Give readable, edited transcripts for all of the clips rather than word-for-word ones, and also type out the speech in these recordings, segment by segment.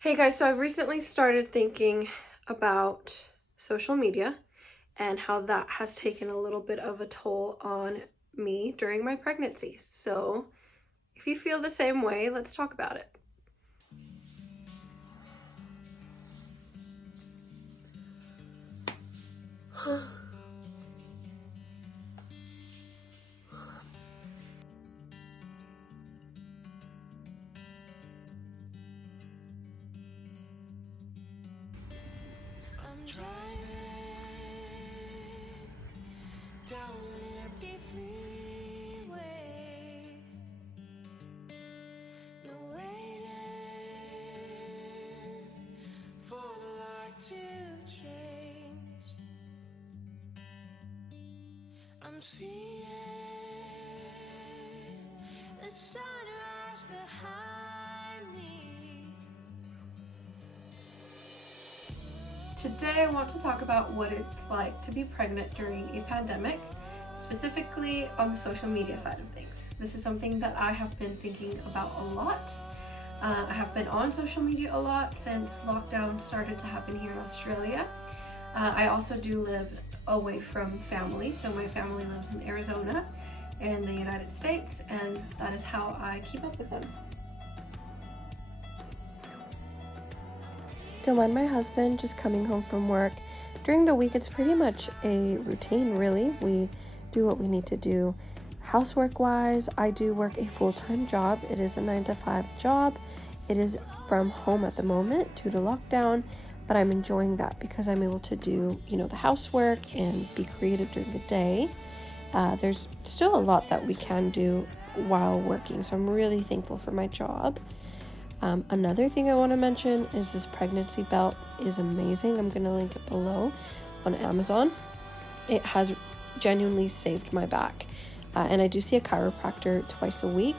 Hey guys, so I've recently started thinking about social media and how that has taken a little bit of a toll on me during my pregnancy. So if you feel the same way, let's talk about it. I'm driving down an empty freeway. No waiting for the light to change. I'm seeing the sunrise behind me. Today I want to talk about what it's like to be pregnant during a pandemic, specifically on the social media side of things. This is something that I have been thinking about a lot. I have been on social media a lot since lockdown started to happen here in Australia. I also do live away from family, so my family lives in Arizona in the United States, and that is how I keep up with them. Don't mind my husband just coming home from work. During the week, it's pretty much a routine, really. We do what we need to do housework-wise. I do work a full-time job. It is a 9-to-5 job. It is from home at the moment due to lockdown, but I'm enjoying that because I'm able to do, the housework and be creative during the day. There's still a lot that we can do while working, so I'm really thankful for my job. Another thing I want to mention is this pregnancy belt is amazing. I'm going to link it below on Amazon. It has genuinely saved my back. And I do see a chiropractor twice a week.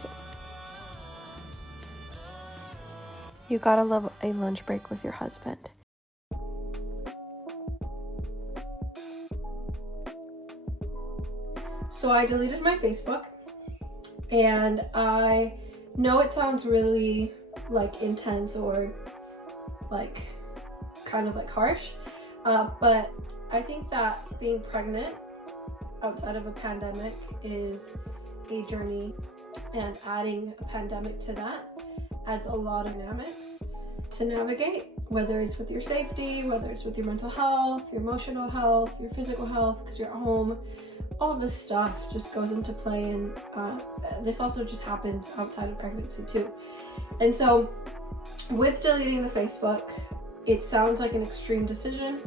You gotta love a lunch break with your husband. So I deleted my Facebook, and I know it sounds really intense or kind of harsh, but I think that being pregnant outside of a pandemic is a journey, and adding a pandemic to that adds a lot of dynamics to navigate, whether it's with your safety, whether it's with your mental health, your emotional health, your physical health, because you're at home. All of this stuff just goes into play, and this also just happens outside of pregnancy too. And so with deleting the Facebook, it sounds like an extreme decision,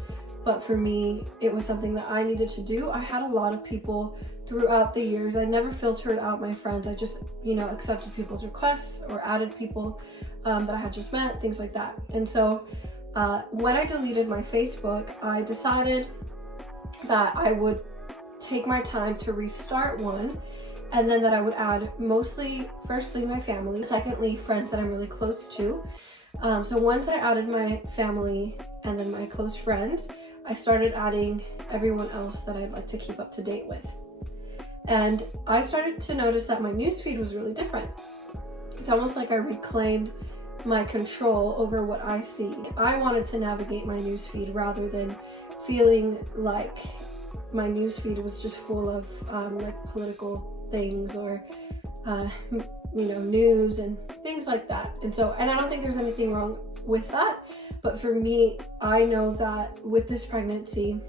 but for me, it was something that I needed to do. I had a lot of people throughout the years. I never filtered out my friends. I just, accepted people's requests or added people that I had just met, things like that. And so when I deleted my Facebook, I decided that I would take my time to restart one, and then that I would add firstly my family, secondly friends that I'm really close to. So once I added my family and then my close friends, I started adding everyone else that I'd like to keep up to date with. And I started to notice that my newsfeed was really different. It's almost like I reclaimed my control over what I see. I wanted to navigate my newsfeed rather than feeling like my newsfeed was just full of political things or news and things like that. And I don't think there's anything wrong with that, but for me, I know that with this pregnancy,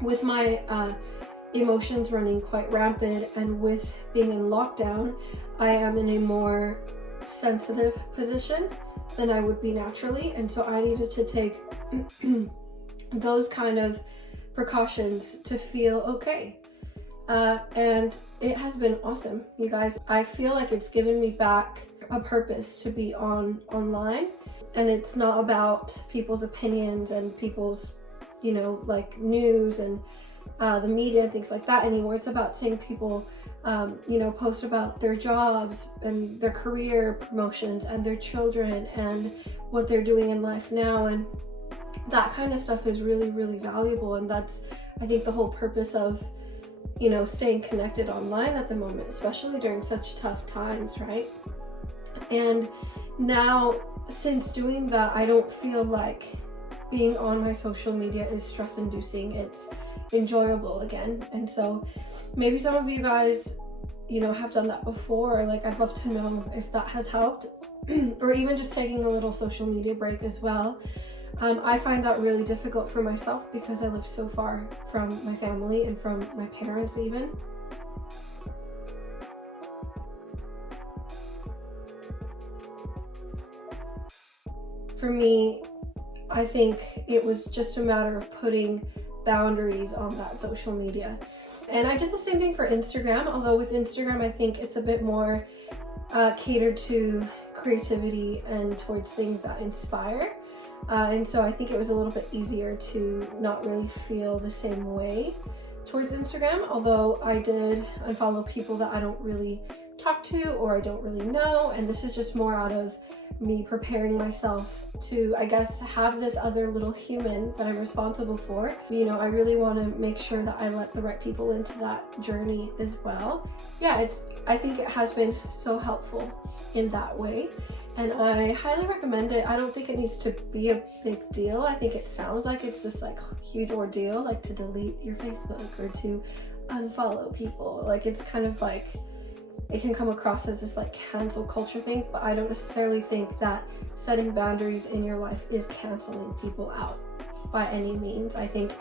with my emotions running quite rampant, and with being in lockdown, I am in a more sensitive position than I would be naturally, and so I needed to take those kind of precautions to feel okay. And it has been awesome, you guys. I feel like it's given me back a purpose to be online, and it's not about people's opinions and people's news and the media and things like that anymore. It's about seeing people post about their jobs and their career promotions and their children and what they're doing in life now, and that kind of stuff is really, really valuable. And that's, I think, the whole purpose of staying connected online at the moment, especially during such tough times, right? And now since doing that, I don't feel like being on my social media is stress inducing. It's enjoyable again. And so maybe some of you guys, you know, have done that before. Like, I'd love to know if that has helped or even just taking a little social media break as well. I find that really difficult for myself because I live so far from my family and from my parents even. For me, I think it was just a matter of putting boundaries on that social media. And I did the same thing for Instagram, although with Instagram I think it's a bit more catered to creativity and towards things that inspire. And so I think it was a little bit easier to not really feel the same way towards Instagram, although I did unfollow people that I don't really talk to or I don't really know, and this is just more out of me preparing myself to, I guess, have this other little human that I'm responsible for. You know, I really want to make sure that I let the right people into that journey as well. Yeah, I think it has been so helpful in that way, and I highly recommend it. I don't think it needs to be a big deal. I think it sounds like it's this like huge ordeal, like to delete your Facebook or to unfollow people. Like, it's kind of like, it can come across as this like cancel culture thing, but I don't necessarily think that setting boundaries in your life is canceling people out by any means. I think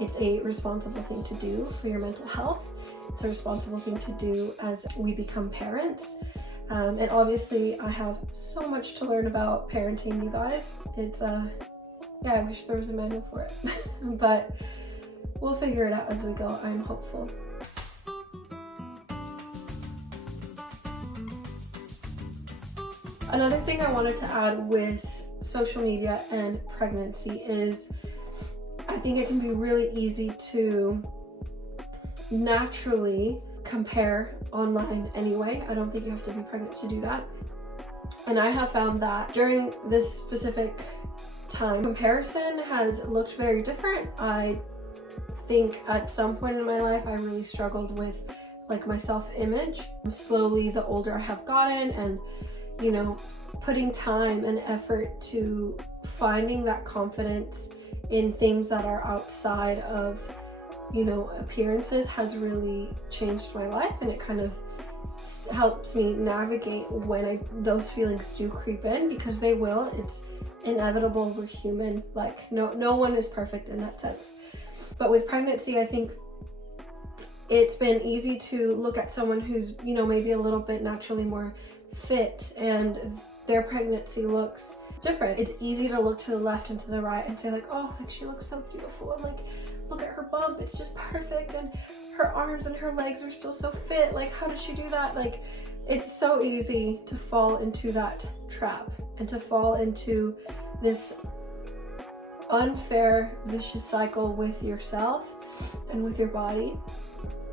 it's a responsible thing to do for your mental health. It's a responsible thing to do as we become parents. And obviously I have so much to learn about parenting, you guys. It's yeah, I wish there was a manual for it, but we'll figure it out as we go. I'm hopeful. Another thing I wanted to add with social media and pregnancy is I think it can be really easy to naturally compare online anyway. I don't think you have to be pregnant to do that. And I have found that during this specific time, comparison has looked very different. I think at some point in my life I really struggled with like my self-image. Slowly, the older I have gotten, and you know, putting time and effort to finding that confidence in things that are outside of, you know, appearances has really changed my life, and it kind of helps me navigate when those feelings do creep in, because they will. It's inevitable. We're human. Like, no one is perfect in that sense. But with pregnancy, I think it's been easy to look at someone who's, you know, maybe a little bit naturally more fit and their pregnancy looks different. It's easy to look to the left and to the right and say like, oh, like she looks so beautiful, and like look at her bump, it's just perfect, and her arms and her legs are still so fit, like how does she do that? Like, it's so easy to fall into that trap and to fall into this unfair vicious cycle with yourself and with your body.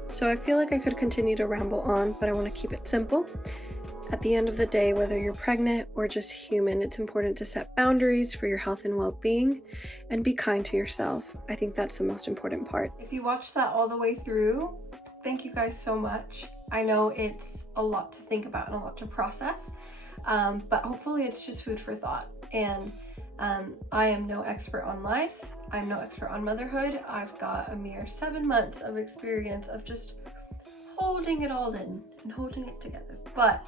So I feel like I could continue to ramble on, but I want to keep it simple. At the end of the day, whether you're pregnant or just human, it's important to set boundaries for your health and well-being and be kind to yourself. I think that's the most important part. If you watched that all the way through, thank you guys so much. I know it's a lot to think about and a lot to process, but hopefully it's just food for thought. And I am no expert on life. I'm no expert on motherhood. I've got a mere 7 months of experience of just holding it all in and holding it together. But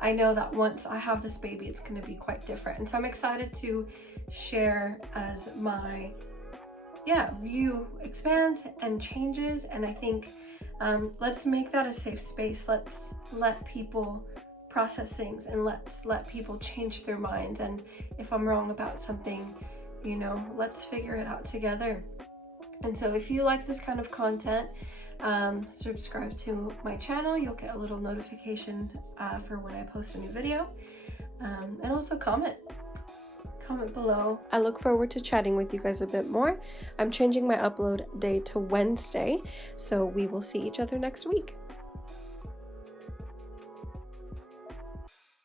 I know that once I have this baby, it's going to be quite different. And so I'm excited to share as my view expands and changes. And I think let's make that a safe space. Let's let people process things, and let's let people change their minds. And if I'm wrong about something, you know, let's figure it out together. And so if you like this kind of content, subscribe to my channel. You'll get a little notification for when I post a new video, and also comment below. I look forward to chatting with you guys a bit more. I'm changing my upload day to Wednesday, so we will see each other next week.